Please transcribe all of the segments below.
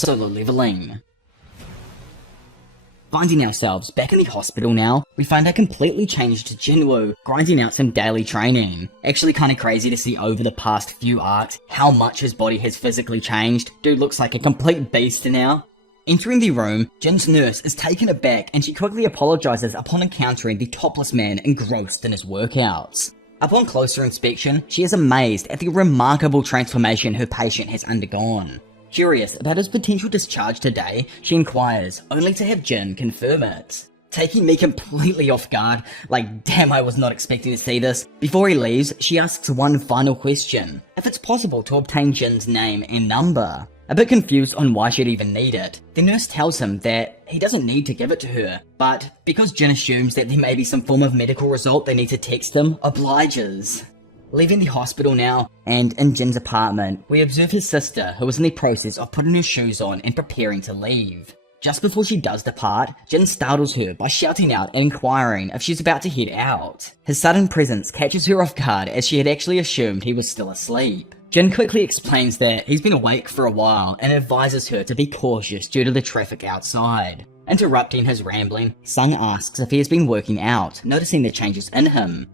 Solo leveling. Finding ourselves back in the hospital now, we find a completely changed Jinwoo grinding out some daily training. Actually kinda crazy to see over the past few arcs how much his body has physically changed. Dude looks like a complete beast now. Entering the room, Jin's nurse is taken aback and she quickly apologizes upon encountering the topless man engrossed in his workouts. Upon closer inspection, she is amazed at the remarkable transformation her patient has undergone. Curious about his potential discharge today, she inquires, only to have Jin confirm it. Taking me completely off guard, like damn I was not expecting to see this. Before he leaves, she asks one final question, if it's possible to obtain Jin's name and number. A bit confused on why she'd even need it, the nurse tells him that he doesn't need to give it to her, but because Jin assumes that there may be some form of medical result they need to text him, obliges. Leaving the hospital now, and in Jin's apartment, we observe his sister who is in the process of putting her shoes on and preparing to leave. Just before she does depart, Jin startles her by shouting out and inquiring if she's about to head out. His sudden presence catches her off guard as she had actually assumed he was still asleep. Jin quickly explains that he's been awake for a while and advises her to be cautious due to the traffic outside. Interrupting his rambling, Sung asks if he has been working out, noticing the changes in him.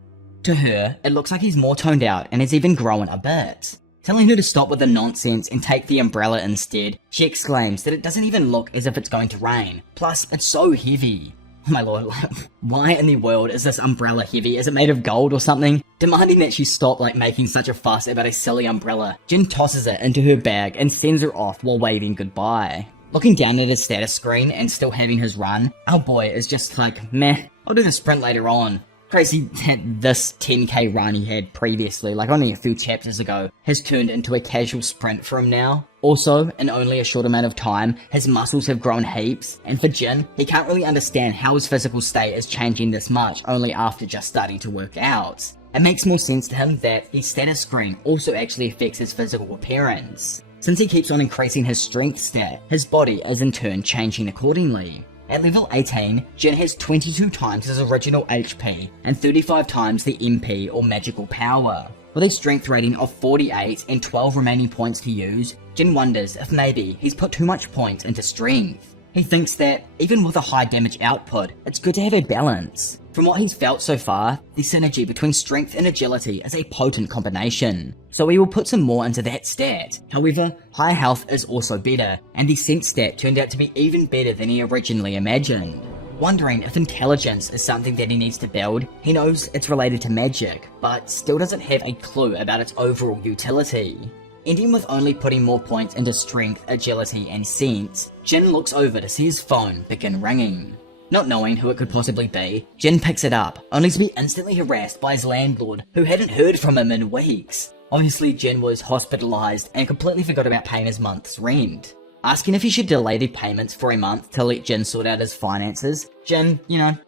To her, it looks like he's more toned out and has even grown a bit. Telling her to stop with the nonsense and take the umbrella instead, she exclaims that it doesn't even look as if it's going to rain. Plus, it's so heavy. Oh my lord, why in the world is this umbrella heavy? Is it made of gold or something? Demanding that she stop making such a fuss about a silly umbrella, Jin tosses it into her bag and sends her off while waving goodbye. Looking down at his status screen and still having his run, our boy is just like, meh, I'll do the sprint later on. Crazy that this 10k run he had previously, like only a few chapters ago, has turned into a casual sprint for him now. Also, in only a short amount of time, his muscles have grown heaps, and for Jin, he can't really understand how his physical state is changing this much only after just starting to work out. It makes more sense to him that the status screen also actually affects his physical appearance. Since he keeps on increasing his strength stat, his body is in turn changing accordingly. At level 18, Jin has 22 times his original HP and 35 times the MP or magical power. With a strength rating of 48 and 12 remaining points to use, Jin wonders if maybe he's put too much points into strength. He thinks that, even with a high damage output, it's good to have a balance. From what he's felt so far, the synergy between strength and agility is a potent combination, so he will put some more into that stat. However, high health is also better, and the sense stat turned out to be even better than he originally imagined. Wondering if intelligence is something that he needs to build, he knows it's related to magic, but still doesn't have a clue about its overall utility. Ending with only putting more points into strength, agility, and sense, Jin looks over to see his phone begin ringing. Not knowing who it could possibly be, Jin picks it up, only to be instantly harassed by his landlord, who hadn't heard from him in weeks. Obviously, Jin was hospitalized and completely forgot about paying his month's rent. Asking if he should delay the payments for a month to let Jin sort out his finances, Jin,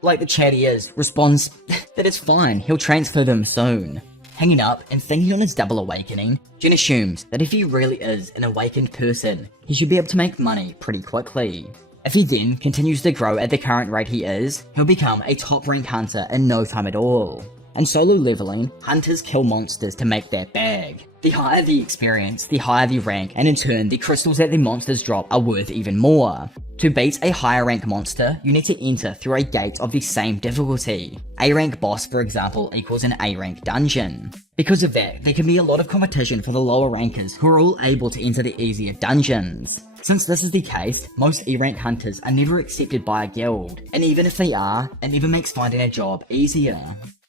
like the chat he is, responds that it's fine, he'll transfer them soon. Hanging up and thinking on his double awakening, Jin assumes that if he really is an awakened person, he should be able to make money pretty quickly. If he then continues to grow at the current rate he is, he'll become a top rank hunter in no time at all. In solo leveling, hunters kill monsters to make their bag. The higher the experience, the higher the rank, and in turn the crystals that the monsters drop are worth even more. To beat a higher rank monster, you need to enter through a gate of the same difficulty. A rank boss, for example, equals an A rank dungeon. Because of that, there can be a lot of competition for the lower rankers who are all able to enter the easier dungeons. Since this is the case, most E rank hunters are never accepted by a guild, and even if they are, it never makes finding a job easier.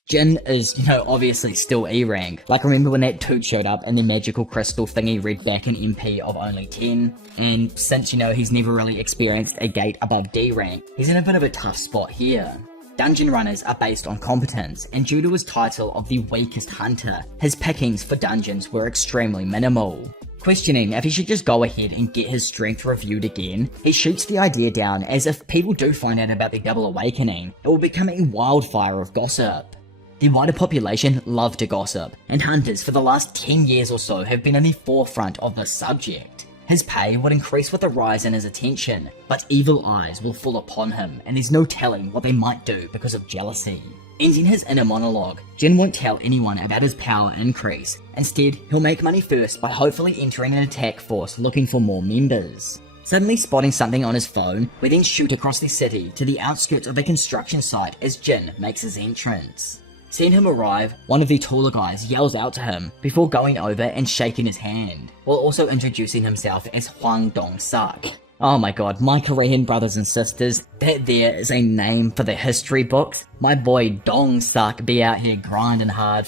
Jin is, obviously still E rank. Like remember when that dude showed up and the magical crystal thingy read back an MP of only 10? And since, he's never really experienced a gate above D rank, he's in a bit of a tough spot here. Dungeon runners are based on competence, and due to his title of the weakest hunter, his pickings for dungeons were extremely minimal. Questioning if he should just go ahead and get his strength reviewed again, he shoots the idea down as if people do find out about the double awakening, it will become a wildfire of gossip. The wider population love to gossip, and hunters for the last 10 years or so have been in the forefront of this subject. His pay would increase with a rise in his attention, but evil eyes will fall upon him and there's no telling what they might do because of jealousy. Ending his inner monologue, Jin won't tell anyone about his power increase. Instead, he'll make money first by hopefully entering an attack force looking for more members. Suddenly spotting something on his phone, we then shoot across the city to the outskirts of a construction site as Jin makes his entrance. Seeing him arrive, one of the taller guys yells out to him before going over and shaking his hand, while also introducing himself as Hwang Dong-suk. Oh my god, my Korean brothers and sisters, that there is a name for the history books. My boy Dong-suk be out here grinding hard.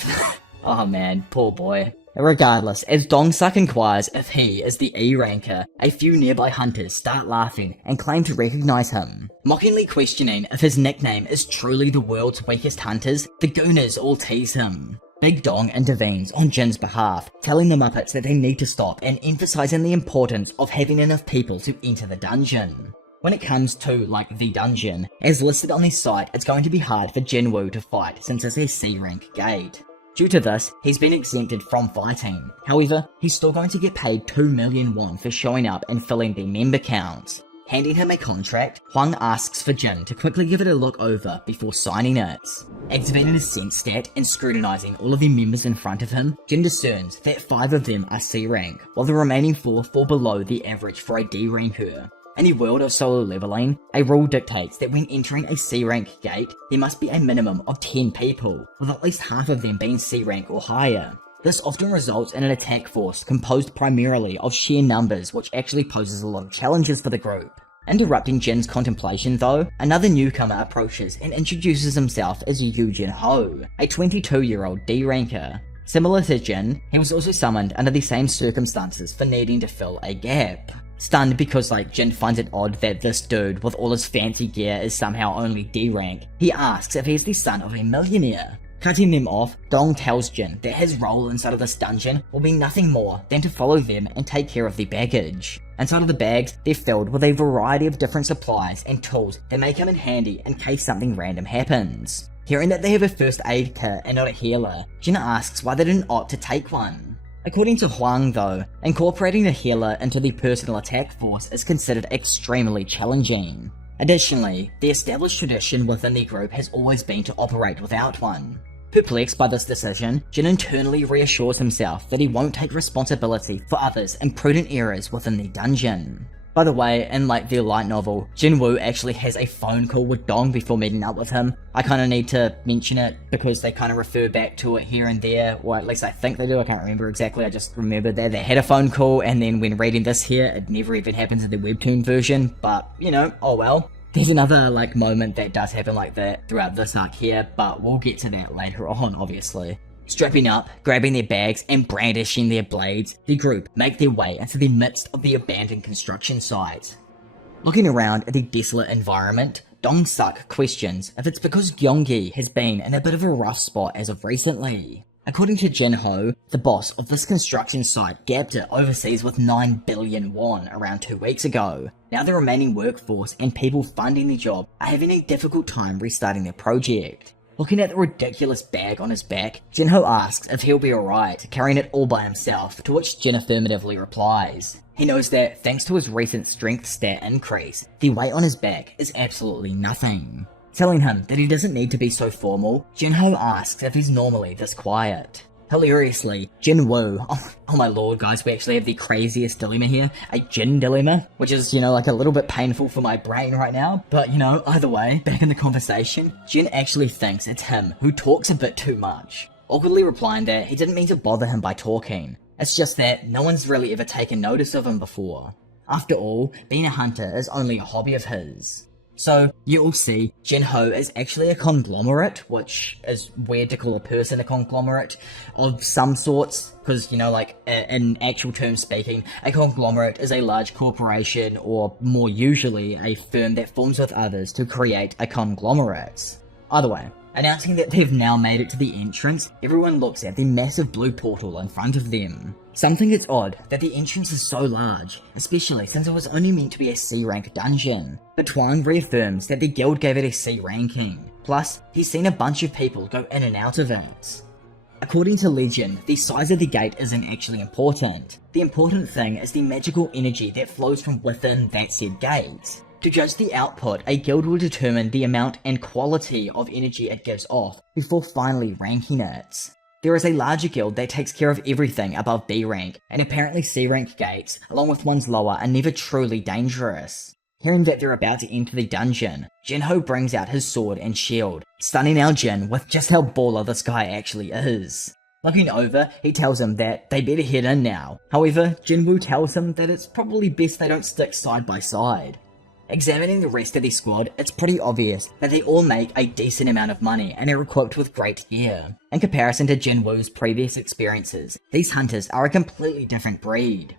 Oh man, poor boy. Regardless, as Dong-suk inquires if he is the E-ranker, a few nearby hunters start laughing and claim to recognize him. Mockingly questioning if his nickname is truly the world's weakest hunters, the gooners all tease him. Big Dong intervenes on Jin's behalf, telling the Muppets that they need to stop and emphasizing the importance of having enough people to enter the dungeon. When it comes to, like, the dungeon, as listed on this site, it's going to be hard for Jinwoo to fight since it's a C-rank gate. Due to this, he's been exempted from fighting. However, he's still going to get paid 2 million won for showing up and filling the member count. Handing him a contract, Hwang asks for Jin to quickly give it a look over before signing it. Activating his sense stat and scrutinizing all of the members in front of him, Jin discerns that 5 of them are C rank, while the remaining 4 fall below the average for a D ranker. In the world of solo leveling, a rule dictates that when entering a C rank gate, there must be a minimum of 10 people, with at least half of them being C rank or higher. This often results in an attack force composed primarily of sheer numbers, which actually poses a lot of challenges for the group. Interrupting Jin's contemplation though, another newcomer approaches and introduces himself as Yu Jin-ho, a 22-year-old D ranker. Similar to Jin, he was also summoned under the same circumstances for needing to fill a gap. Stunned because Jin finds it odd that this dude with all his fancy gear is somehow only D rank, he asks if he's the son of a millionaire. Cutting them off, Dong tells Jin that his role inside of this dungeon will be nothing more than to follow them and take care of the baggage. Inside of the bags, they're filled with a variety of different supplies and tools that may come in handy in case something random happens. Hearing that they have a first aid kit and not a healer, Jin asks why they didn't opt to take one. According to Hwang though, incorporating a healer into the personal attack force is considered extremely challenging. Additionally, the established tradition within the group has always been to operate without one. Perplexed by this decision, Jin internally reassures himself that he won't take responsibility for others' imprudent errors within the dungeon. By the way, in the light novel, Jinwoo actually has a phone call with Dong before meeting up with him. I kind of need to mention it because they kind of refer back to it here and there, or at least I think they do, I can't remember exactly, I just remember that they had a phone call and then when reading this here, it never even happens in the webtoon version, but, you know, oh well. There's another moment that does happen like that throughout this arc here, but we'll get to that later on, obviously. Strapping up, grabbing their bags, and brandishing their blades, the group make their way into the midst of the abandoned construction site. Looking around at the desolate environment, Dong-suk questions if it's because Gyeonggi has been in a bit of a rough spot as of recently. According to Jin-ho, the boss of this construction site gapped it overseas with 9 billion won around 2 weeks ago. Now the remaining workforce and people funding the job are having a difficult time restarting their project. Looking at the ridiculous bag on his back, Jin-ho asks if he'll be alright carrying it all by himself, to which Jin affirmatively replies. He knows that, thanks to his recent strength stat increase, the weight on his back is absolutely nothing. Telling him that he doesn't need to be so formal, Jin-ho asks if he's normally this quiet. Hilariously, Jinwoo, oh my lord guys, we actually have the craziest dilemma here, a Jin dilemma, which is, a little bit painful for my brain right now, but either way, back in the conversation, Jin actually thinks it's him who talks a bit too much, awkwardly replying that he didn't mean to bother him by talking, it's just that no one's really ever taken notice of him before. After all, being a hunter is only a hobby of his. So, you'll see, Jin-ho is actually a conglomerate, which is weird to call a person a conglomerate of some sorts, because, in actual terms speaking, a conglomerate is a large corporation, or more usually, a firm that forms with others to create a conglomerate. Either way, announcing that they've now made it to the entrance, everyone looks at the massive blue portal in front of them. Some think it's odd that the entrance is so large, especially since it was only meant to be a C-rank dungeon, but Hwang reaffirms that the guild gave it a C ranking, plus he's seen a bunch of people go in and out of it. According to legend, the size of the gate isn't actually important. The important thing is the magical energy that flows from within that said gate. To judge the output, a guild will determine the amount and quality of energy it gives off before finally ranking it. There is a larger guild that takes care of everything above B rank, and apparently C rank gates, along with ones lower, are never truly dangerous. Hearing that they're about to enter the dungeon, Jinho brings out his sword and shield, stunning our Jin with just how baller this guy actually is. Looking over, he tells him that they better head in now. However, Jinwoo tells him that it's probably best they don't stick side by side. Examining the rest of the squad, it's pretty obvious that they all make a decent amount of money and are equipped with great gear. In comparison to Jinwoo's previous experiences, these hunters are a completely different breed.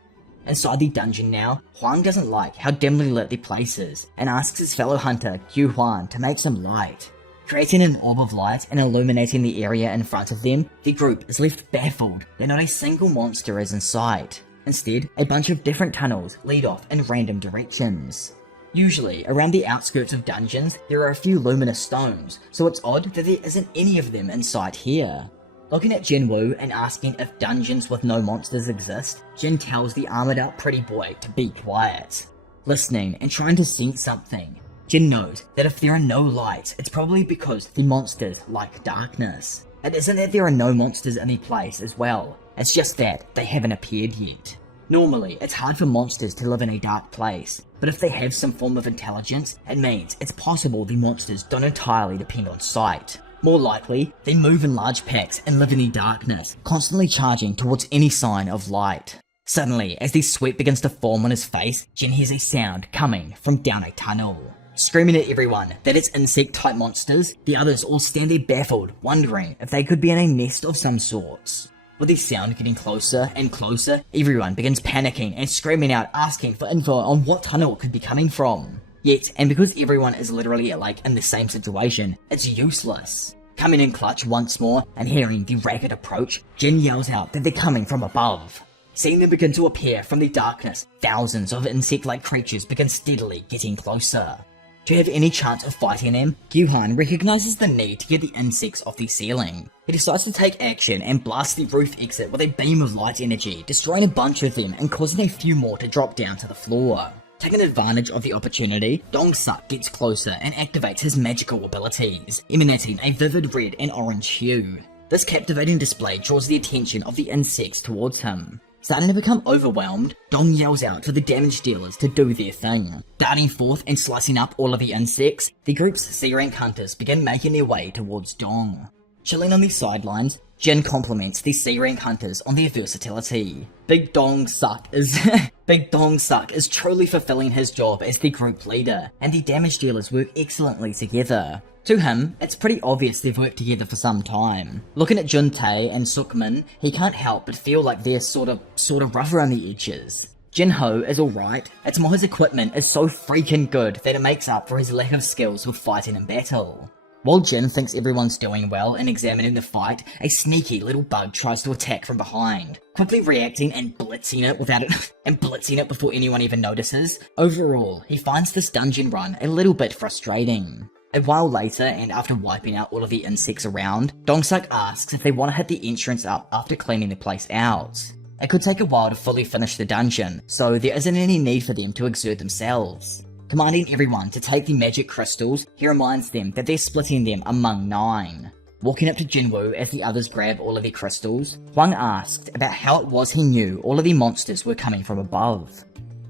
Inside the dungeon now, Huang doesn't like how dimly lit the place is, and asks his fellow hunter, Yu Huan, to make some light. Creating an orb of light and illuminating the area in front of them, the group is left baffled that not a single monster is in sight. Instead, a bunch of different tunnels lead off in random directions. Usually, around the outskirts of dungeons, there are a few luminous stones, so it's odd that there isn't any of them in sight here. Looking at Jinwoo and asking if dungeons with no monsters exist, Jin tells the armored up pretty boy to be quiet. Listening and trying to sense something, Jin knows that if there are no lights, it's probably because the monsters like darkness. It isn't that there are no monsters in the place as well, it's just that they haven't appeared yet. Normally, it's hard for monsters to live in a dark place, but if they have some form of intelligence, it means it's possible the monsters don't entirely depend on sight. More likely, they move in large packs and live in the darkness, constantly charging towards any sign of light. Suddenly, as the sweat begins to form on his face, Jin hears a sound coming from down a tunnel. Screaming at everyone that it's insect-type monsters, the others all stand there baffled, wondering if they could be in a nest of some sorts. With the sound getting closer and closer, everyone begins panicking and screaming out, asking for info on what tunnel it could be coming from. Yet, and because everyone is literally in the same situation, it's useless. Coming in clutch once more and hearing the ragged approach, Jin yells out that they're coming from above. Seeing them begin to appear from the darkness, thousands of insect-like creatures begin steadily getting closer. To have any chance of fighting them, Gyuhan recognizes the need to get the insects off the ceiling. He decides to take action and blast the roof exit with a beam of light energy, destroying a bunch of them and causing a few more to drop down to the floor. Taking advantage of the opportunity, Dong-suk gets closer and activates his magical abilities, emanating a vivid red and orange hue. This captivating display draws the attention of the insects towards him. Starting to become overwhelmed, Dong yells out for the damage dealers to do their thing. Darting forth and slicing up all of the insects, the group's C-rank hunters begin making their way towards Dong. Chilling on the sidelines, Jin compliments the C-rank hunters on their versatility. Big Dong Suk is truly fulfilling his job as the group leader, and the damage dealers work excellently together. To him, it's pretty obvious they've worked together for some time. Looking at Juntae and Sukmin, he can't help but feel like they're sort of rough around the edges. Jinho is alright, it's more his equipment is so freaking good that it makes up for his lack of skills with fighting in battle. While Jin thinks everyone's doing well and examining the fight, a sneaky little bug tries to attack from behind, quickly reacting and blitzing it before anyone even notices. Overall, he finds this dungeon run a little bit frustrating. A while later, and after wiping out all of the insects around, Dong-suk asks if they want to hit the entrance up after cleaning the place out. It could take a while to fully finish the dungeon, so there isn't any need for them to exert themselves. Commanding everyone to take the magic crystals, he reminds them that they're splitting them among 9. Walking up to Jinwoo as the others grab all of the crystals, Huang asked about how it was he knew all of the monsters were coming from above.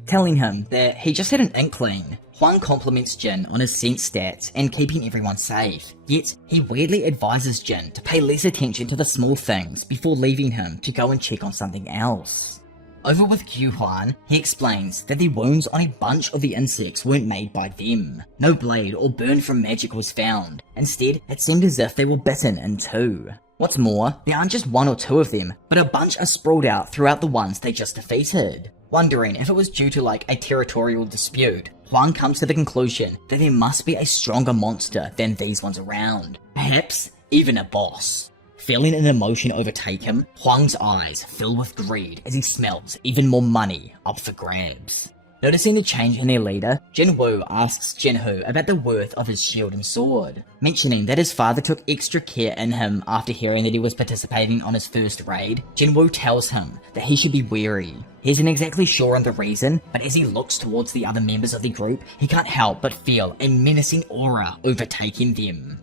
Telling him that he just had an inkling, Huang compliments Jin on his sense stats and keeping everyone safe, yet he weirdly advises Jin to pay less attention to the small things before leaving him to go and check on something else. Over with Gyuhan, he explains that the wounds on a bunch of the insects weren't made by them. No blade or burn from magic was found. Instead, it seemed as if they were bitten in 2. What's more, there aren't just 1 or 2 of them, but a bunch are sprawled out throughout the ones they just defeated. Wondering if it was due to a territorial dispute, Huang comes to the conclusion that there must be a stronger monster than these ones around. Perhaps even a boss. Feeling an emotion overtake him, Huang's eyes fill with greed as he smells even more money up for grabs. Noticing the change in their leader, Jinwoo asks Jinho about the worth of his shield and sword, mentioning that his father took extra care in him after hearing that he was participating on his first raid. Jinwoo tells him that he should be wary. He isn't exactly sure on the reason, but as he looks towards the other members of the group, he can't help but feel a menacing aura overtaking them.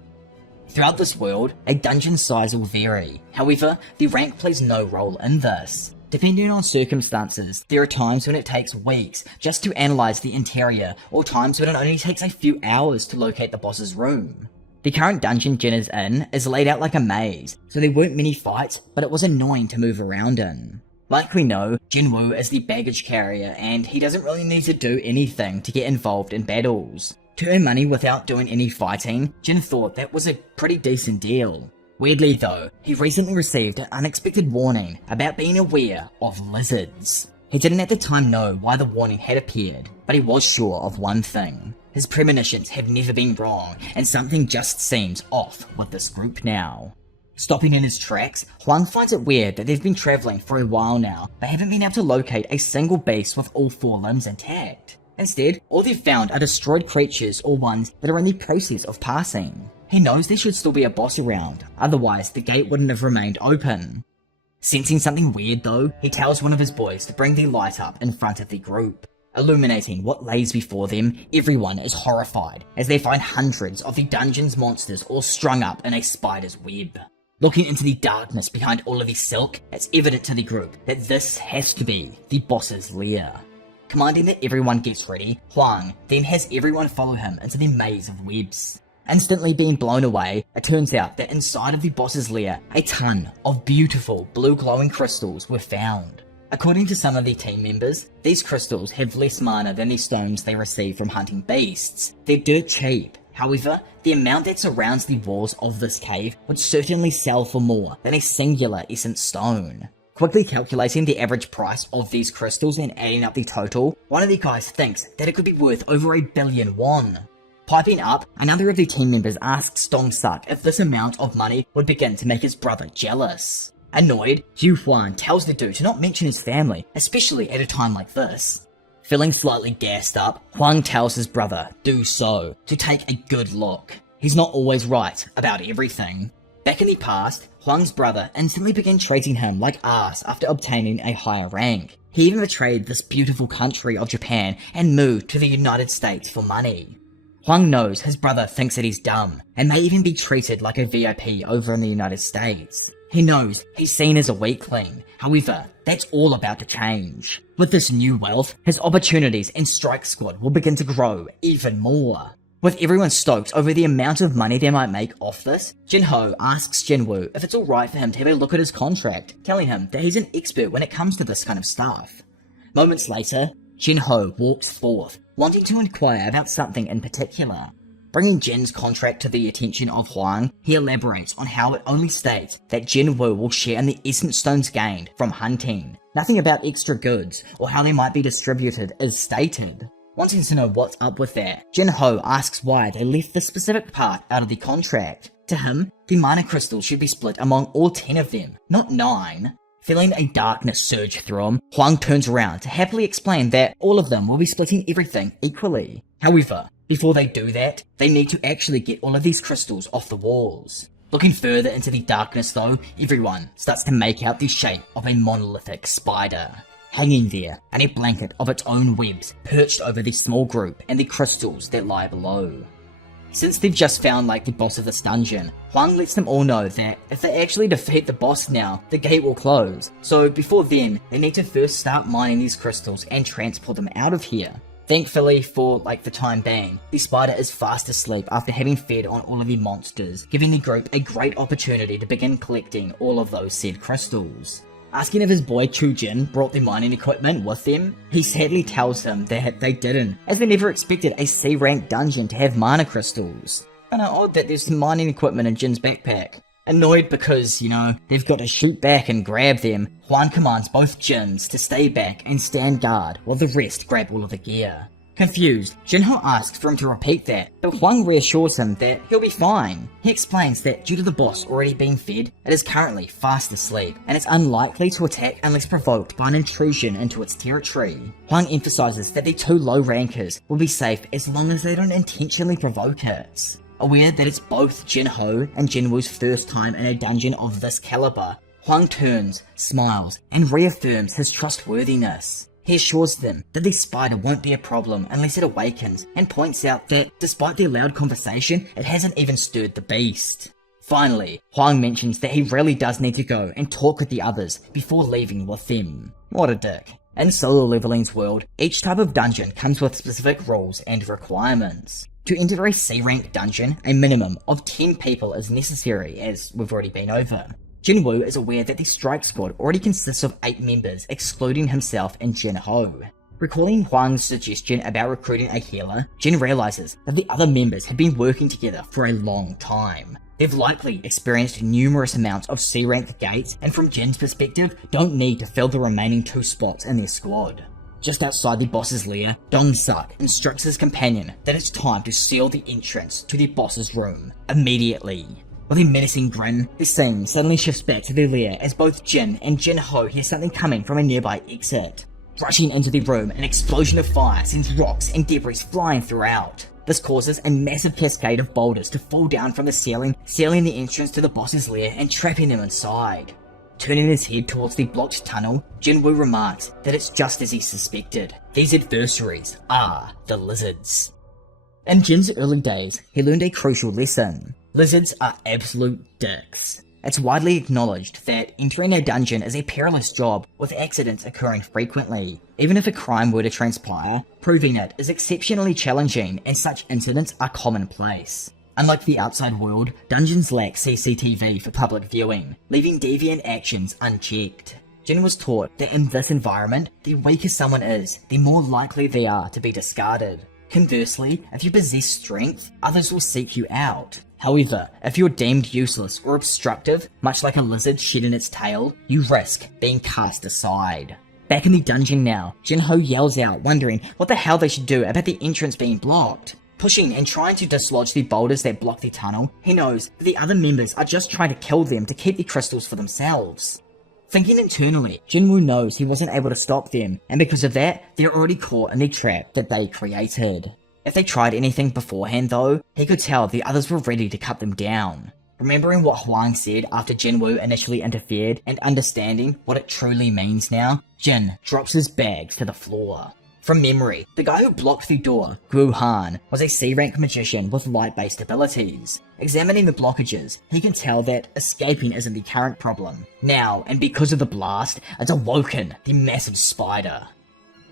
Throughout this world, a dungeon size will vary. However, the rank plays no role in this. Depending on circumstances, there are times when it takes weeks just to analyze the interior, or times when it only takes a few hours to locate the boss's room. The current dungeon Jin is in is laid out like a maze, so there weren't many fights, but it was annoying to move around in. Like we know, Jinwoo is the baggage carrier, and he doesn't really need to do anything to get involved in battles. To earn money without doing any fighting, Jin thought that was a pretty decent deal. Weirdly though, he recently received an unexpected warning about being aware of lizards. He didn't at the time know why the warning had appeared, but he was sure of one thing. His premonitions have never been wrong, and something just seems off with this group now. Stopping in his tracks, Huang finds it weird that they've been travelling for a while now, but haven't been able to locate a single beast with all 4 limbs intact. Instead, all they've found are destroyed creatures or ones that are in the process of passing. He knows there should still be a boss around, otherwise the gate wouldn't have remained open. Sensing something weird though, he tells one of his boys to bring the light up in front of the group. Illuminating what lays before them, everyone is horrified as they find hundreds of the dungeon's monsters all strung up in a spider's web. Looking into the darkness behind all of the silk, it's evident to the group that this has to be the boss's lair. Commanding that everyone gets ready, Huang then has everyone follow him into the maze of webs. Instantly being blown away, it turns out that inside of the boss's lair, a ton of beautiful blue glowing crystals were found. According to some of the team members, these crystals have less mana than the stones they receive from hunting beasts. They're dirt cheap. However, the amount that surrounds the walls of this cave would certainly sell for more than a singular essence stone. Quickly calculating the average price of these crystals and adding up the total, one of the guys thinks that it could be worth over 1 billion won. Piping up, another of the team members asks Dong-suk if this amount of money would begin to make his brother jealous. Annoyed, Yu Huan tells the dude to not mention his family, especially at a time like this. Feeling slightly gassed up, Huang tells his brother, do so, to take a good look. He's not always right about everything. Back in the past, Huang's brother instantly began treating him like ass after obtaining a higher rank. He even betrayed this beautiful country of Japan and moved to the United States for money. Huang knows his brother thinks that he's dumb, and may even be treated like a VIP over in the United States. He knows he's seen as a weakling, however, that's all about to change. With this new wealth, his opportunities and strike squad will begin to grow even more. With everyone stoked over the amount of money they might make off this, Jinho asks Jinwoo if it's alright for him to have a look at his contract, telling him that he's an expert when it comes to this kind of stuff. Moments later, Jinho walks forth, wanting to inquire about something in particular. Bringing Jin's contract to the attention of Huang, he elaborates on how it only states that Jinwoo will share in the essence stones gained from hunting. Nothing about extra goods or how they might be distributed is stated. Wanting to know what's up with that, Jinho asks why they left this specific part out of the contract. To him, the mana crystals should be split among all 10 of them, not 9. Feeling a darkness surge through him, Huang turns around to happily explain that all of them will be splitting everything equally. However, before they do that, they need to actually get all of these crystals off the walls. Looking further into the darkness though, everyone starts to make out the shape of a monolithic spider. Hanging there, and a blanket of its own webs perched over the small group and the crystals that lie below. Since they've just found the boss of this dungeon, Huang lets them all know that if they actually defeat the boss now, the gate will close. So before then, they need to first start mining these crystals and transport them out of here. Thankfully, for the time being, the spider is fast asleep after having fed on all of the monsters, giving the group a great opportunity to begin collecting all of those said crystals. Asking if his boy Chujin brought the mining equipment with them, he sadly tells him that they didn't, as they never expected a C-rank dungeon to have mana crystals. Kinda odd that there's some mining equipment in Jin's backpack. Annoyed because, they've got to shoot back and grab them, Huan commands both Jins to stay back and stand guard while the rest grab all of the gear. Confused, Jinho asks for him to repeat that, but Huang reassures him that he'll be fine. He explains that due to the boss already being fed, it is currently fast asleep, and it's unlikely to attack unless provoked by an intrusion into its territory. Huang emphasizes that the 2 low rankers will be safe as long as they don't intentionally provoke it. Aware that it's both Jinho and Jinwoo's first time in a dungeon of this caliber, Huang turns, smiles, and reaffirms his trustworthiness. He assures them that the spider won't be a problem unless it awakens, and points out that despite their loud conversation, it hasn't even stirred the beast. Finally, Huang mentions that he really does need to go and talk with the others before leaving with them. What a dick. In solo leveling's world, each type of dungeon comes with specific rules and requirements. To enter a C-rank dungeon, a minimum of 10 people is necessary, as we've already been over. Jinwoo is aware that the strike squad already consists of 8 members, excluding himself and Jinho. Recalling Huang's suggestion about recruiting a healer, Jin realizes that the other members have been working together for a long time. They've likely experienced numerous amounts of C-rank gates, and from Jin's perspective, don't need to fill the remaining 2 spots in their squad. Just outside the boss's lair, Dong-suk instructs his companion that it's time to seal the entrance to the boss's room immediately. With a menacing grin, the scene suddenly shifts back to their lair as both Jin and Jinho hear something coming from a nearby exit. Rushing into the room, an explosion of fire sends rocks and debris flying throughout. This causes a massive cascade of boulders to fall down from the ceiling, sealing the entrance to the boss's lair and trapping them inside. Turning his head towards the blocked tunnel, Jinwoo remarks that it's just as he suspected. These adversaries are the lizards. In Jin's early days, he learned a crucial lesson. Lizards are absolute dicks. It's widely acknowledged that entering a dungeon is a perilous job, with accidents occurring frequently. Even if a crime were to transpire, proving it is exceptionally challenging, and such incidents are commonplace. Unlike the outside world, dungeons lack CCTV for public viewing, leaving deviant actions unchecked. Jin was taught that in this environment, the weaker someone is, the more likely they are to be discarded. Conversely, if you possess strength, others will seek you out. However, if you're deemed useless or obstructive, much like a lizard shedding its tail, you risk being cast aside. Back in the dungeon now, Jinho yells out, wondering what the hell they should do about the entrance being blocked. Pushing and trying to dislodge the boulders that block the tunnel, he knows that the other members are just trying to kill them to keep the crystals for themselves. Thinking internally, Jinwoo knows he wasn't able to stop them, and because of that, they're already caught in the trap that they created. If they tried anything beforehand though, he could tell the others were ready to cut them down. Remembering what Huang said after Jinwoo initially interfered, and understanding what it truly means now, Jin drops his bags to the floor. From memory, the guy who blocked the door, Gu Han, was a C-rank magician with light-based abilities. Examining the blockages, he can tell that escaping isn't the current problem. Now, and because of the blast, it's awoken the massive spider.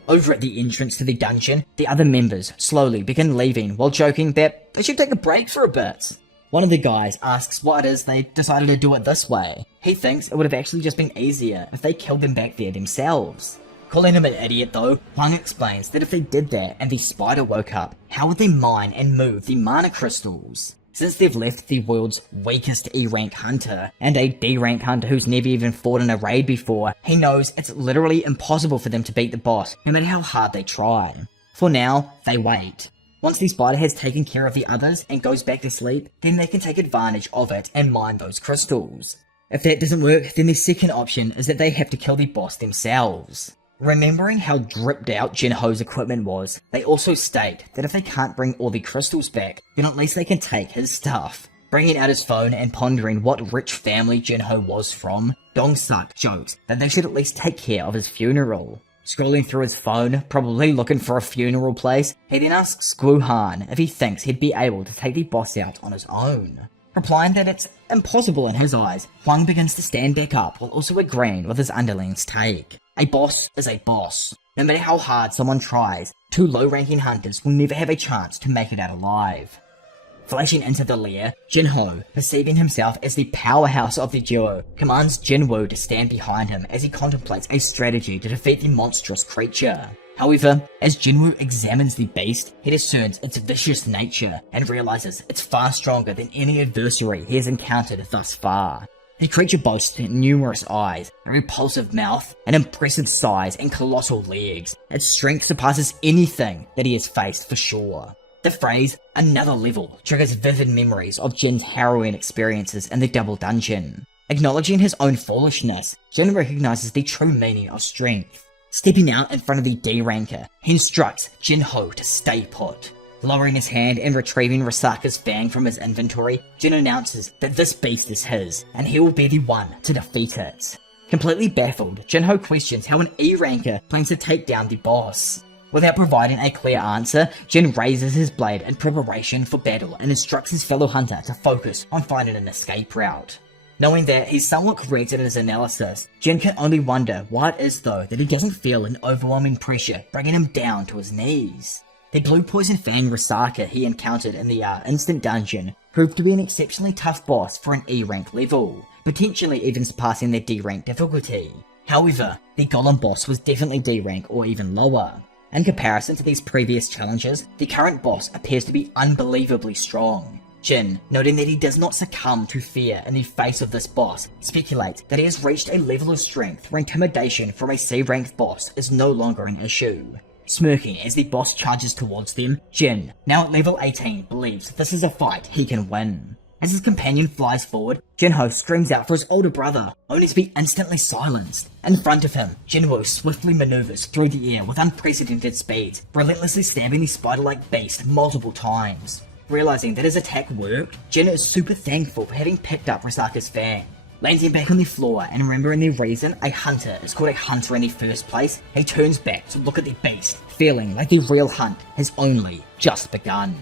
Over at the entrance to the dungeon, the other members slowly begin leaving while joking that they should take a break for a bit. One of the guys asks why it is they decided to do it this way. He thinks it would have actually just been easier if they killed them back there themselves. Calling him an idiot though, Huang explains that if they did that and the spider woke up, how would they mine and move the mana crystals? Since they've left the world's weakest E-rank hunter, and a D-rank hunter who's never even fought in a raid before, he knows it's literally impossible for them to beat the boss, no matter how hard they try. For now, they wait. Once the spider has taken care of the others and goes back to sleep, then they can take advantage of it and mine those crystals. If that doesn't work, then the second option is that they have to kill the boss themselves. Remembering how dripped out Jinho's equipment was, they also state that if they can't bring all the crystals back, then at least they can take his stuff. Bringing out his phone and pondering what rich family Jinho was from, Dong-suk jokes that they should at least take care of his funeral. Scrolling through his phone, probably looking for a funeral place, he then asks Gu Han if he thinks he'd be able to take the boss out on his own. Replying that it's impossible in his eyes, Huang begins to stand back up while also agreeing with his underling's take. A boss is a boss. No matter how hard someone tries, 2 low-ranking hunters will never have a chance to make it out alive. Flashing into the lair, Jinho, perceiving himself as the powerhouse of the duo, commands Jinwoo to stand behind him as he contemplates a strategy to defeat the monstrous creature. However, as Jinwoo examines the beast, he discerns its vicious nature and realizes it's far stronger than any adversary he has encountered thus far. The creature boasts numerous eyes, a repulsive mouth, an impressive size, and colossal legs. Its strength surpasses anything that he has faced for sure. The phrase, another level, triggers vivid memories of Jin's harrowing experiences in the Double Dungeon. Acknowledging his own foolishness, Jin recognizes the true meaning of strength. Stepping out in front of the D-ranker, he instructs Jinho to stay put. Lowering his hand and retrieving Risaka's fang from his inventory, Jin announces that this beast is his, and he will be the one to defeat it. Completely baffled, Jinho questions how an E-ranker plans to take down the boss. Without providing a clear answer, Jin raises his blade in preparation for battle and instructs his fellow hunter to focus on finding an escape route. Knowing that he's somewhat correct in his analysis, Jin can only wonder why it is though that he doesn't feel an overwhelming pressure bringing him down to his knees. The blue poison fang Risaka he encountered in the instant dungeon proved to be an exceptionally tough boss for an E rank level, potentially even surpassing their D rank difficulty. However, the golem boss was definitely D rank or even lower. In comparison to these previous challenges, the current boss appears to be unbelievably strong. Jin, noting that he does not succumb to fear in the face of this boss, speculates that he has reached a level of strength where intimidation from a C-ranked boss is no longer an issue. Smirking as the boss charges towards them, Jin, now at level 18, believes this is a fight he can win. As his companion flies forward, Jinho screams out for his older brother, only to be instantly silenced. In front of him, Jinwoo swiftly maneuvers through the air with unprecedented speed, relentlessly stabbing the spider-like beast multiple times. Realizing that his attack worked, Jin is super thankful for having picked up Risaka's fang. Landing back on the floor and remembering the reason a hunter is called a hunter in the first place, he turns back to look at the beast, feeling like the real hunt has only just begun.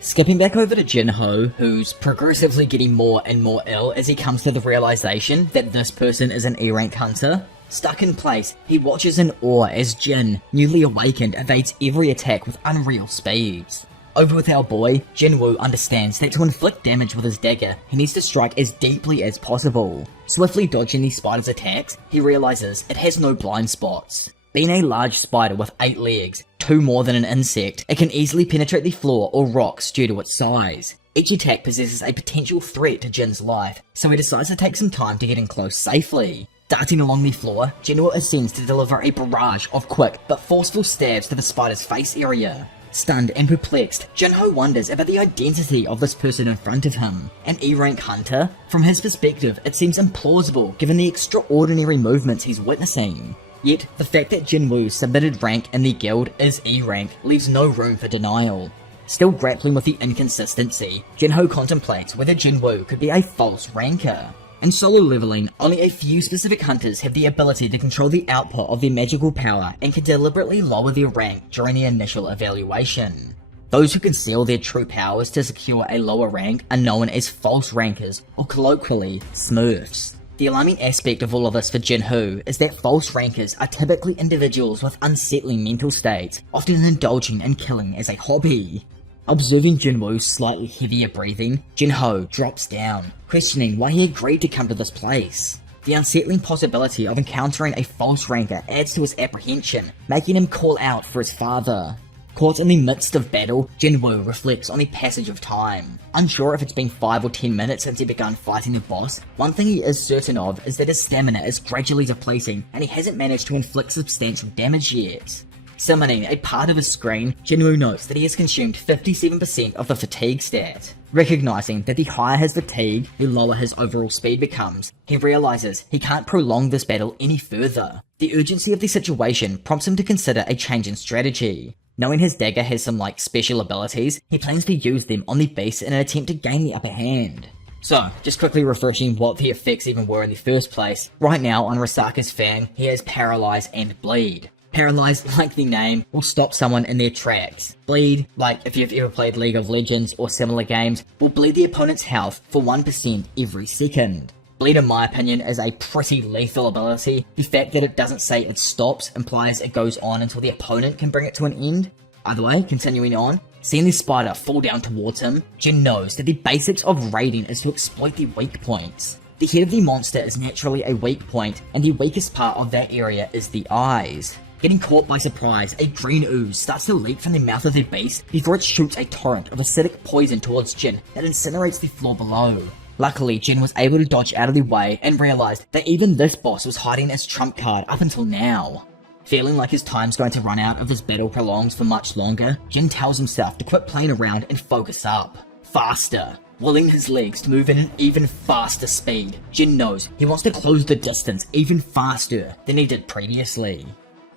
Skipping back over to Jinho, who's progressively getting more and more ill as he comes to the realization that this person is an E-rank hunter. Stuck in place, he watches in awe as Jin, newly awakened, evades every attack with unreal speeds. Over with our boy, Jinwoo understands that to inflict damage with his dagger, he needs to strike as deeply as possible. Swiftly dodging the spider's attacks, he realizes it has no blind spots. Being a large spider with 8 legs, 2 more than an insect, it can easily penetrate the floor or rocks due to its size. Each attack possesses a potential threat to Jin's life, so he decides to take some time to get in close safely. Darting along the floor, Jinwoo ascends to deliver a barrage of quick but forceful stabs to the spider's face area. Stunned and perplexed, Jinho wonders about the identity of this person in front of him. An E-rank hunter? From his perspective, it seems implausible given the extraordinary movements he's witnessing. Yet, the fact that Jinwoo's submitted rank in the guild is E-rank leaves no room for denial. Still grappling with the inconsistency, Jinho contemplates whether Jinwoo could be a false ranker. In solo leveling, only a few specific hunters have the ability to control the output of their magical power and can deliberately lower their rank during the initial evaluation. Those who conceal their true powers to secure a lower rank are known as false rankers, or colloquially, smurfs. The alarming aspect of all of this for Jinho is that false rankers are typically individuals with unsettling mental states, often indulging in killing as a hobby. Observing Jinwoo's slightly heavier breathing, Jinho drops down, questioning why he agreed to come to this place. The unsettling possibility of encountering a false ranker adds to his apprehension, making him call out for his father. Caught in the midst of battle, Jinwoo reflects on the passage of time. Unsure if it's been 5 or 10 minutes since he began fighting the boss, one thing he is certain of is that his stamina is gradually depleting and he hasn't managed to inflict substantial damage yet. Summoning a part of his screen, Jinwoo notes that he has consumed 57% of the fatigue stat. Recognizing that the higher his fatigue, the lower his overall speed becomes, he realizes he can't prolong this battle any further. The urgency of the situation prompts him to consider a change in strategy. Knowing his dagger has some special abilities, he plans to use them on the beast in an attempt to gain the upper hand. So, just quickly refreshing what the effects even were in the first place. Right now on Risaka's fang, he has Paralyze and Bleed. Paralyze, like the name, will stop someone in their tracks. Bleed, like if you've ever played League of Legends or similar games, will bleed the opponent's health for 1% every second. Bleed, in my opinion, is a pretty lethal ability. The fact that it doesn't say it stops implies it goes on until the opponent can bring it to an end. Either way, continuing on, seeing the spider fall down towards him, Jin knows that the basics of raiding is to exploit the weak points. The head of the monster is naturally a weak point, and the weakest part of that area is the eyes. Getting caught by surprise, a green ooze starts to leak from the mouth of the beast before it shoots a torrent of acidic poison towards Jin that incinerates the floor below. Luckily, Jin was able to dodge out of the way and realized that even this boss was hiding his trump card up until now. Feeling like his time's going to run out if his battle prolongs for much longer, Jin tells himself to quit playing around and focus up. Faster. Willing his legs to move at an even faster speed, Jin knows he wants to close the distance even faster than he did previously.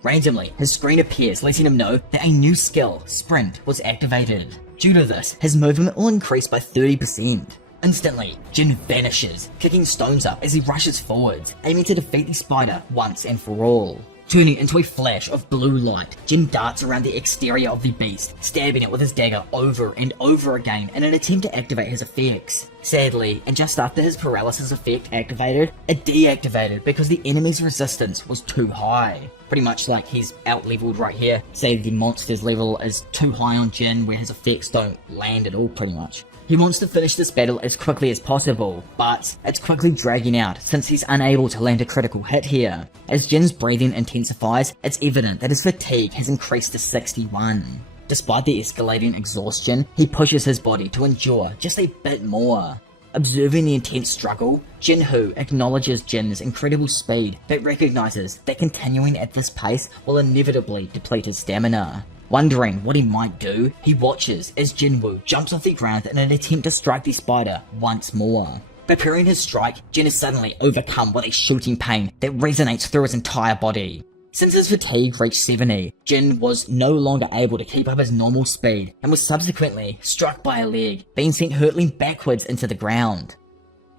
Randomly, his screen appears letting him know that a new skill, Sprint, was activated. Due to this, his movement will increase by 30%. Instantly, Jin vanishes, kicking stones up as he rushes forward, aiming to defeat the spider once and for all. Turning into a flash of blue light, Jin darts around the exterior of the beast, stabbing it with his dagger over and over again in an attempt to activate his effects. Sadly, and just after his paralysis effect activated, it deactivated because the enemy's resistance was too high. Pretty much like he's out-leveled right here. Say the monster's level is too high on Jin where his effects don't land at all pretty much. He wants to finish this battle as quickly as possible, but it's quickly dragging out since he's unable to land a critical hit here. As Jin's breathing intensifies, it's evident that his fatigue has increased to 61. Despite the escalating exhaustion, he pushes his body to endure just a bit more. Observing the intense struggle, Jinhu acknowledges Jin's incredible speed, but recognizes that continuing at this pace will inevitably deplete his stamina. Wondering what he might do, he watches as Jinwoo jumps off the ground in an attempt to strike the spider once more. Preparing his strike, Jin is suddenly overcome with a shooting pain that resonates through his entire body. Since his fatigue reached 70, Jin was no longer able to keep up his normal speed and was subsequently struck by a leg, being sent hurtling backwards into the ground.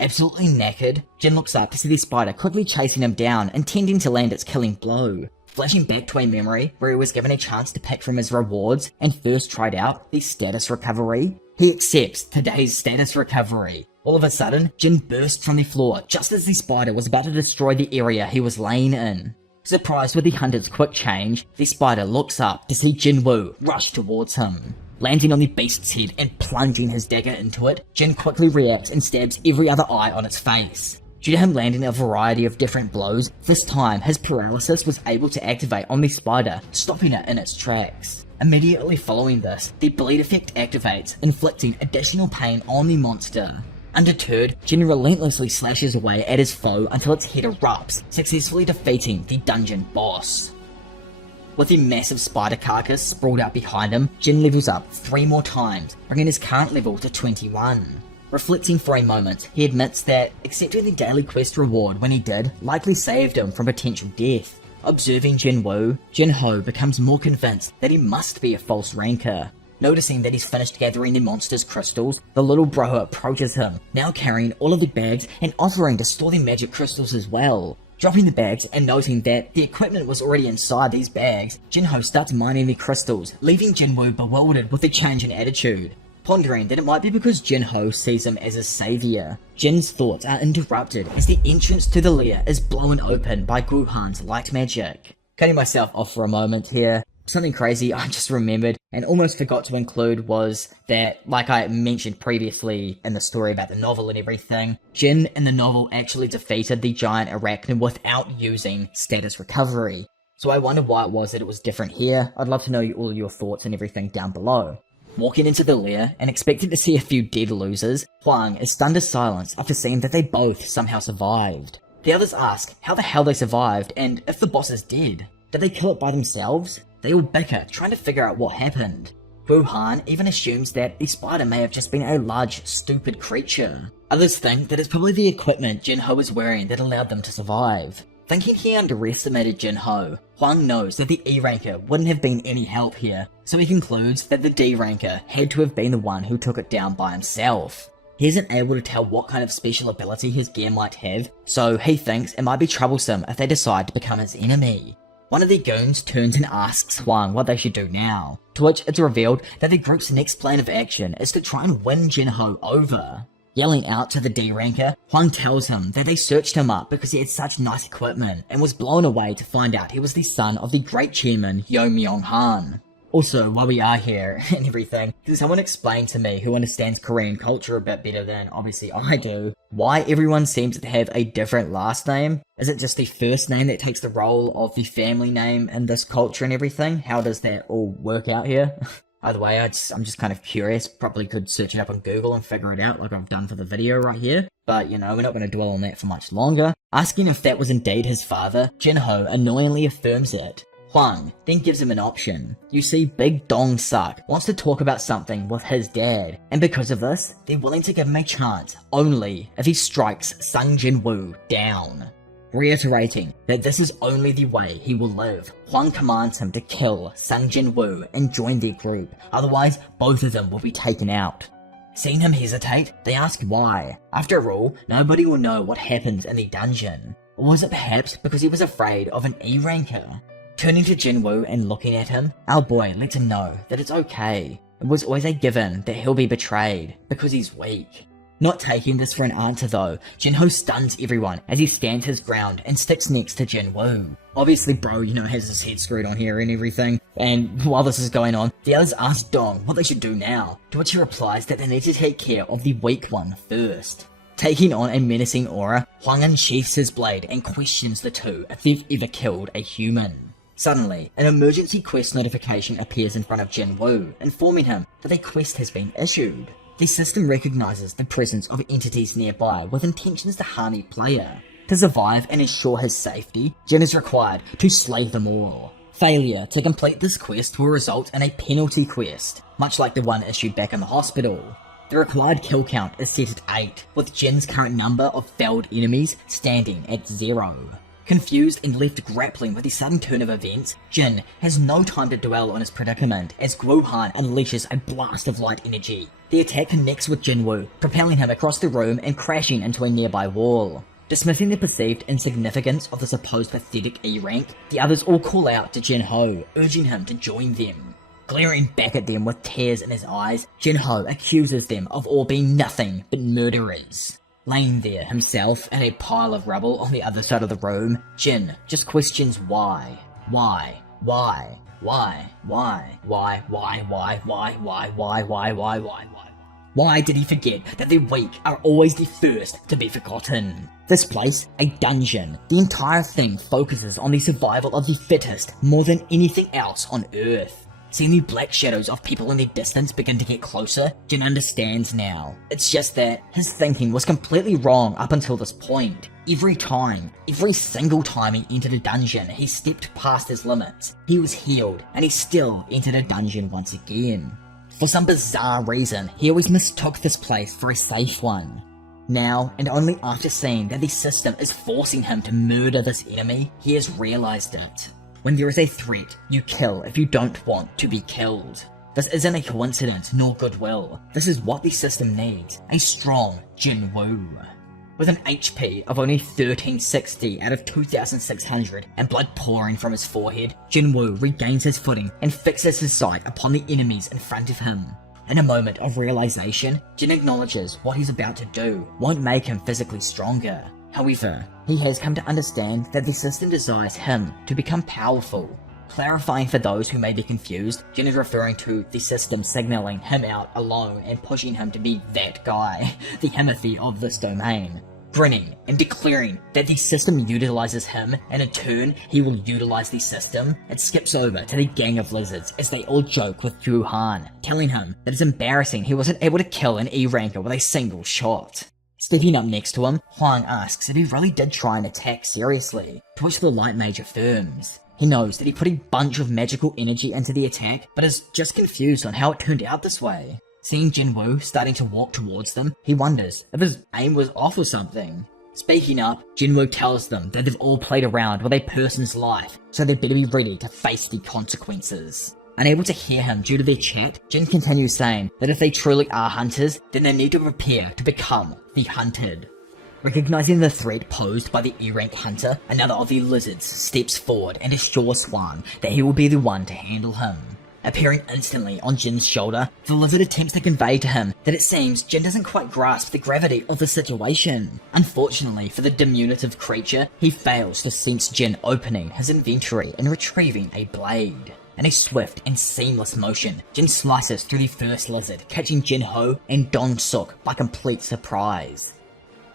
Absolutely knackered, Jin looks up to see the spider quickly chasing him down, intending to land its killing blow. Flashing back to a memory where he was given a chance to pick from his rewards and first tried out the status recovery, he accepts today's status recovery. All of a sudden, Jin burst from the floor just as the spider was about to destroy the area he was laying in. Surprised with the hunter's quick change, the spider looks up to see Jinwoo rush towards him. Landing on the beast's head and plunging his dagger into it, Jin quickly reacts and stabs every other eye on its face. Due to him landing a variety of different blows, this time his paralysis was able to activate on the spider, stopping it in its tracks. Immediately following this, the bleed effect activates, inflicting additional pain on the monster. Undeterred, Jin relentlessly slashes away at his foe until its head erupts, successfully defeating the dungeon boss. With the massive spider carcass sprawled out behind him, Jin levels up 3 more times, bringing his current level to 21. Reflecting for a moment, he admits that accepting the daily quest reward when he did likely saved him from potential death. Observing Jinwoo, Jinho becomes more convinced that he must be a false ranker. Noticing that he's finished gathering the monster's crystals, the little bro approaches him, now carrying all of the bags and offering to store the magic crystals as well. Dropping the bags and noting that the equipment was already inside these bags, Jinho starts mining the crystals, leaving Jinwoo bewildered with the change in attitude. Pondering that it might be because Jinho sees him as a savior, Jin's thoughts are interrupted as the entrance to the lair is blown open by Guhan's light magic. Cutting myself off for a moment here, something crazy I just remembered and almost forgot to include was that, like I mentioned previously in the story about the novel and everything, Jin in the novel actually defeated the giant arachnid without using status recovery. So I wonder why it was that it was different here. I'd love to know all your thoughts and everything down below. Walking into the lair and expecting to see a few dead losers, Huang is stunned to silence after seeing that they both somehow survived. The others ask how the hell they survived and if the boss is dead. Did they kill it by themselves? They all bicker, trying to figure out what happened. Wuhan even assumes that the spider may have just been a large, stupid creature. Others think that it's probably the equipment Jinho was wearing that allowed them to survive. Thinking he underestimated Jinho, Huang knows that the E ranker wouldn't have been any help here, so he concludes that the D ranker had to have been the one who took it down by himself. He isn't able to tell what kind of special ability his gear might have, so he thinks it might be troublesome if they decide to become his enemy. One of the goons turns and asks Huang what they should do now, to which it's revealed that the group's next plan of action is to try and win Jinho over. Yelling out to the D ranker, Huang tells him that they searched him up because he had such nice equipment and was blown away to find out he was the son of the great chairman Yo Myung-han. Also, while we are here and everything, can someone explain to me, who understands Korean culture a bit better than obviously I do, why everyone seems to have a different last name? Is it just the first name that takes the role of the family name in this culture and everything? How does that all work out here? Either way, I'm just kind of curious. Probably could search it up on Google and figure it out like I've done for the video right here. But, you know, we're not going to dwell on that for much longer. Asking if that was indeed his father, Jinho annoyingly affirms it. Huang then gives him an option. You see, Big Dong Suk wants to talk about something with his dad, and because of this, they're willing to give him a chance only if he strikes Sung Jin-woo down. Reiterating that this is only the way he will live, Huang commands him to kill Sung Jin-woo and join their group, otherwise both of them will be taken out. Seeing him hesitate, they ask why. After all, nobody will know what happens in the dungeon. Or was it perhaps because he was afraid of an E-ranker? Turning to Jinwoo and looking at him, our boy lets him know that it's okay. It was always a given that he'll be betrayed because he's weak. Not taking this for an answer though, Jinho stuns everyone as he stands his ground and sticks next to Jinwoo. Obviously bro, has his head screwed on here and everything, and while this is going on, the others ask Dong what they should do now, to which he replies that they need to take care of the weak one first. Taking on a menacing aura, Hwang unsheaths his blade and questions the two if they've ever killed a human. Suddenly, an emergency quest notification appears in front of Jinwoo, informing him that a quest has been issued. The system recognizes the presence of entities nearby with intentions to harm the player. To survive and ensure his safety, Jin is required to slay them all. Failure to complete this quest will result in a penalty quest, much like the one issued back in the hospital. The required kill count is set at 8, with Jin's current number of felled enemies standing at 0. Confused and left grappling with the sudden turn of events, Jin has no time to dwell on his predicament as Guohan unleashes a blast of light energy. The attack connects with Jinwoo, propelling him across the room and crashing into a nearby wall. Dismissing the perceived insignificance of the supposed pathetic E-rank, the others all call out to Jinho, urging him to join them. Glaring back at them with tears in his eyes, Jinho accuses them of all being nothing but murderers. Laying there himself in a pile of rubble on the other side of the room, Jin just questions why. Why did he forget that the weak are always the first to be forgotten? This place, a dungeon, the entire thing focuses on the survival of the fittest more than anything else on Earth. Seeing the black shadows of people in the distance begin to get closer, Jin understands now. It's just that his thinking was completely wrong up until this point. Every single time he entered a dungeon, he stepped past his limits. He was healed, and he still entered a dungeon once again. For some bizarre reason, he always mistook this place for a safe one. Now, and only after seeing that the system is forcing him to murder this enemy, he has realized it. When there is a threat, you kill if you don't want to be killed. This isn't a coincidence nor goodwill. This is what the system needs, a strong Jinwoo. With an HP of only 1360 out of 2600 and blood pouring from his forehead, Jinwoo regains his footing and fixes his sight upon the enemies in front of him. In a moment of realization, Jin acknowledges what he's about to do won't make him physically stronger. However, he has come to understand that the system desires him to become powerful. Clarifying for those who may be confused, Jin is referring to the system signaling him out alone and pushing him to be that guy, the Himothy of this domain. Grinning and declaring that the system utilizes him, and in turn, he will utilize the system, it skips over to the gang of lizards as they all joke with Guohan, telling him that it's embarrassing he wasn't able to kill an E-ranker with a single shot. Stepping up next to him, Hwang asks if he really did try and attack seriously, to which the Light Mage affirms. He knows that he put a bunch of magical energy into the attack, but is just confused on how it turned out this way. Seeing Jinwoo starting to walk towards them, he wonders if his aim was off or something. Speaking up, Jinwoo tells them that they've all played around with a person's life, so they better be ready to face the consequences. Unable to hear him due to their chat, Jin continues saying that if they truly are hunters, then they need to prepare to become the hunted. Recognizing the threat posed by the E-rank hunter, another of the lizards steps forward and assures Hwang that he will be the one to handle him. Appearing instantly on Jin's shoulder, the lizard attempts to convey to him that it seems Jin doesn't quite grasp the gravity of the situation. Unfortunately for the diminutive creature, he fails to sense Jin opening his inventory and retrieving a blade. In a swift and seamless motion, Jin slices through the first lizard, catching Jinho and Dong Suk by complete surprise.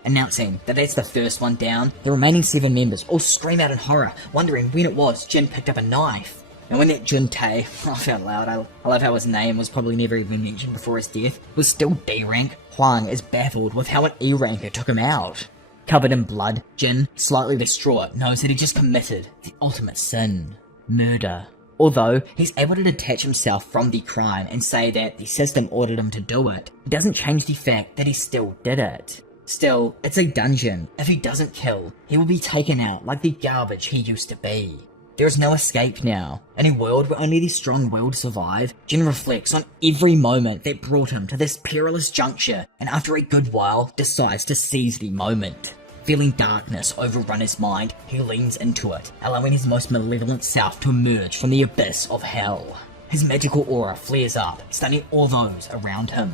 Announcing that that's the first one down, the remaining 7 members all scream out in horror, wondering when it was Jin picked up a knife. And when that Jun Tae, laugh out loud, I love how his name was probably never even mentioned before his death, was still D-rank, Hwang is baffled with how an E-ranker took him out. Covered in blood, Jin, slightly distraught, knows that he just committed the ultimate sin, murder. Although he's able to detach himself from the crime and say that the system ordered him to do it, it doesn't change the fact that he still did it. Still, it's a dungeon. If he doesn't kill, he will be taken out like the garbage he used to be. There is no escape now. In a world where only the strong-willed survive, Jin reflects on every moment that brought him to this perilous juncture, and after a good while, decides to seize the moment. Feeling darkness overrun his mind, he leans into it, allowing his most malevolent self to emerge from the abyss of hell. His magical aura flares up, stunning all those around him.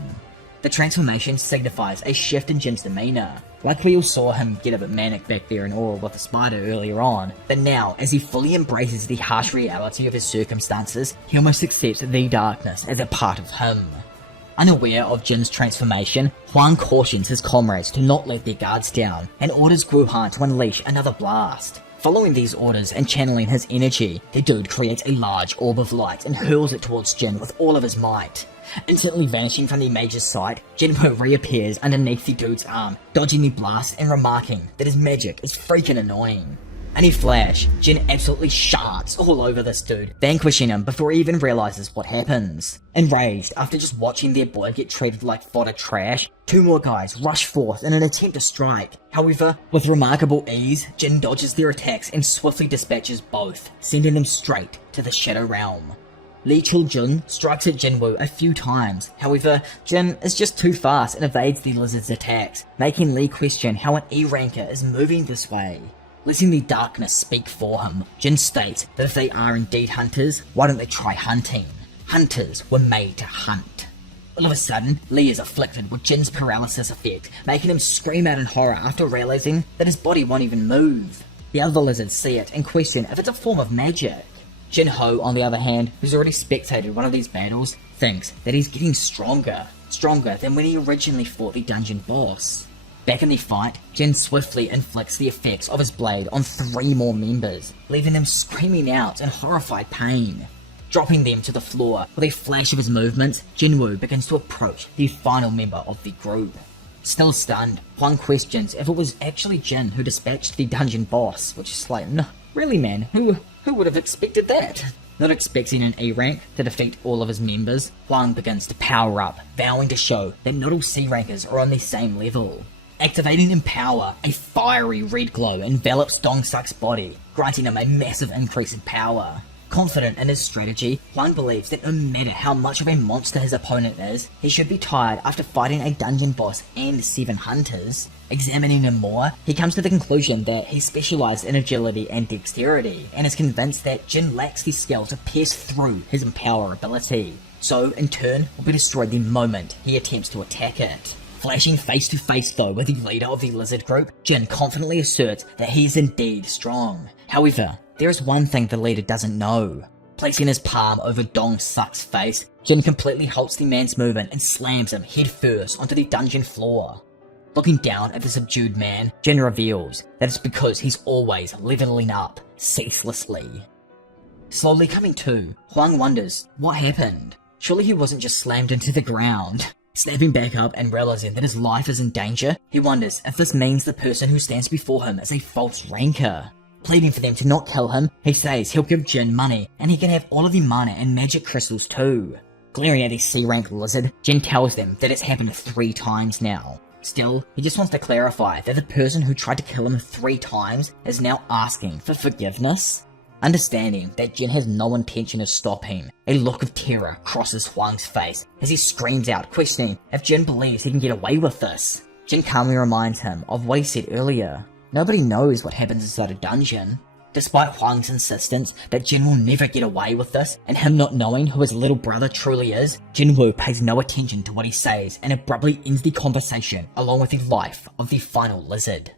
The transformation signifies a shift in Jin's demeanor. Like we all saw him get a bit manic back there in awe with the spider earlier on, but now, as he fully embraces the harsh reality of his circumstances, he almost accepts the darkness as a part of him. Unaware of Jin's transformation, Huang cautions his comrades to not let their guards down, and orders Guhan to unleash another blast. Following these orders and channeling his energy, the dude creates a large orb of light and hurls it towards Jin with all of his might. Instantly vanishing from the mage's sight, Jinwoo reappears underneath the dude's arm, dodging the blast and remarking that his magic is freaking annoying. In a flash, Jin absolutely sharts all over this dude, vanquishing him before he even realizes what happens. Enraged after just watching their boy get treated like fodder trash, two more guys rush forth in an attempt to strike. However, with remarkable ease, Jin dodges their attacks and swiftly dispatches both, sending them straight to the Shadow Realm. Li Chul-jun strikes at Jinwoo a few times, however, Jin is just too fast and evades the lizard's attacks, making Li question how an E-ranker is moving this way. Letting the darkness speak for him, Jin states that if they are indeed hunters, why don't they try hunting? Hunters were made to hunt. All of a sudden, Li is afflicted with Jin's paralysis effect, making him scream out in horror after realizing that his body won't even move. The other lizards see it and question if it's a form of magic. Jin-ho, on the other hand, who's already spectated one of these battles, thinks that he's getting stronger than when he originally fought the dungeon boss. Back in the fight, Jin swiftly inflicts the effects of his blade on 3 more members, leaving them screaming out in horrified pain. Dropping them to the floor with a flash of his movements, Jinwoo begins to approach the final member of the group. Still stunned, Huang questions if it was actually Jin who dispatched the dungeon boss, which is like, no, really man, who would have expected that? Not expecting an E rank to defeat all of his members, Huang begins to power up, vowing to show that not all C rankers are on the same level. Activating Empower, a fiery red glow envelops Dong-Suk's body, granting him a massive increase in power. Confident in his strategy, Huang believes that no matter how much of a monster his opponent is, he should be tired after fighting a dungeon boss and 7 hunters. Examining him more, he comes to the conclusion that he specialized in agility and dexterity, and is convinced that Jin lacks the skill to pierce through his Empower ability, so in turn will be destroyed the moment he attempts to attack it. Flashing face to face though with the leader of the lizard group, Jin confidently asserts that he is indeed strong. However, there is one thing the leader doesn't know. Placing his palm over Dong-Suk's face, Jin completely halts the man's movement and slams him head first onto the dungeon floor. Looking down at the subdued man, Jin reveals that it's because he's always leveling up, ceaselessly. Slowly coming to, Huang wonders what happened. Surely he wasn't just slammed into the ground. Snapping back up and realizing that his life is in danger, he wonders if this means the person who stands before him is a false ranker. Pleading for them to not kill him, he says he'll give Jin money, and he can have all of the mana and magic crystals too. Glaring at the C-rank lizard, Jin tells them that it's happened 3 times now. Still, he just wants to clarify that the person who tried to kill him 3 times is now asking for forgiveness. Understanding that Jin has no intention of stopping, a look of terror crosses Huang's face as he screams out, questioning if Jin believes he can get away with this. Jin calmly reminds him of what he said earlier. Nobody knows what happens inside a dungeon. Despite Huang's insistence that Jin will never get away with this, and him not knowing who his little brother truly is, Jinwoo pays no attention to what he says and abruptly ends the conversation along with the life of the final lizard.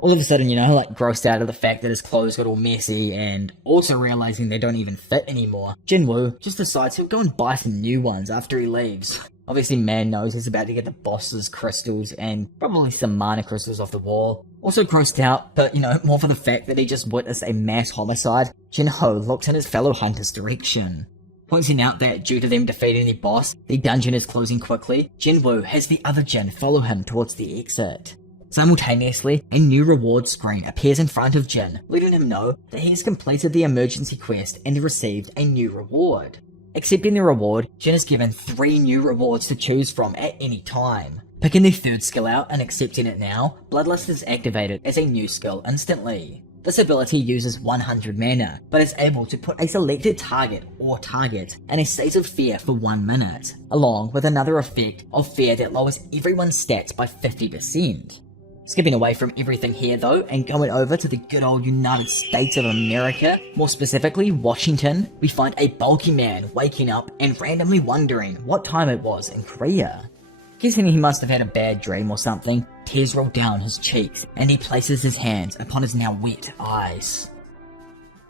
All of a sudden, grossed out of the fact that his clothes got all messy and also realizing they don't even fit anymore, Jinwoo just decides he'll go and buy some new ones after he leaves. Obviously, man knows he's about to get the boss's crystals and probably some mana crystals off the wall. Also grossed out, but more for the fact that he just witnessed a mass homicide, Jin-ho looks in his fellow hunter's direction. Pointing out that due to them defeating the boss, the dungeon is closing quickly, Jinwoo has the other Jin follow him towards the exit. Simultaneously, a new reward screen appears in front of Jin, letting him know that he has completed the emergency quest and received a new reward. Accepting the reward, Jin is given 3 new rewards to choose from at any time. Picking the 3rd skill out and accepting it now, Bloodlust is activated as a new skill instantly. This ability uses 100 mana, but is able to put a selected target or targets in a state of fear for 1 minute, along with another effect of fear that lowers everyone's stats by 50%. Skipping away from everything here though, and going over to the good old United States of America, more specifically Washington, we find a bulky man waking up and randomly wondering what time it was in Korea. Guessing he must have had a bad dream or something, tears roll down his cheeks, and he places his hands upon his now wet eyes.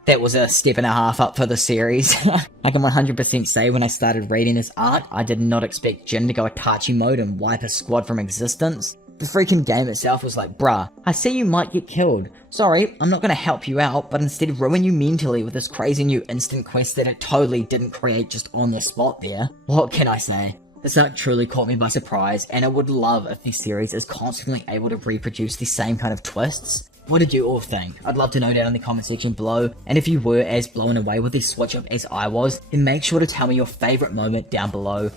That was a step and a half up for the series. I can 100% say when I started reading this art, I did not expect Jin to go Itachi mode and wipe a squad from existence. The freaking game itself was like, bruh, I see you might get killed. Sorry, I'm not gonna help you out, but instead ruin you mentally with this crazy new instant quest that it totally didn't create just on the spot there. What can I say? This arc truly caught me by surprise, and I would love if this series is constantly able to reproduce the same kind of twists. What did you all think? I'd love to know down in the comment section below, and if you were as blown away with this switch up as I was, then make sure to tell me your favourite moment down below.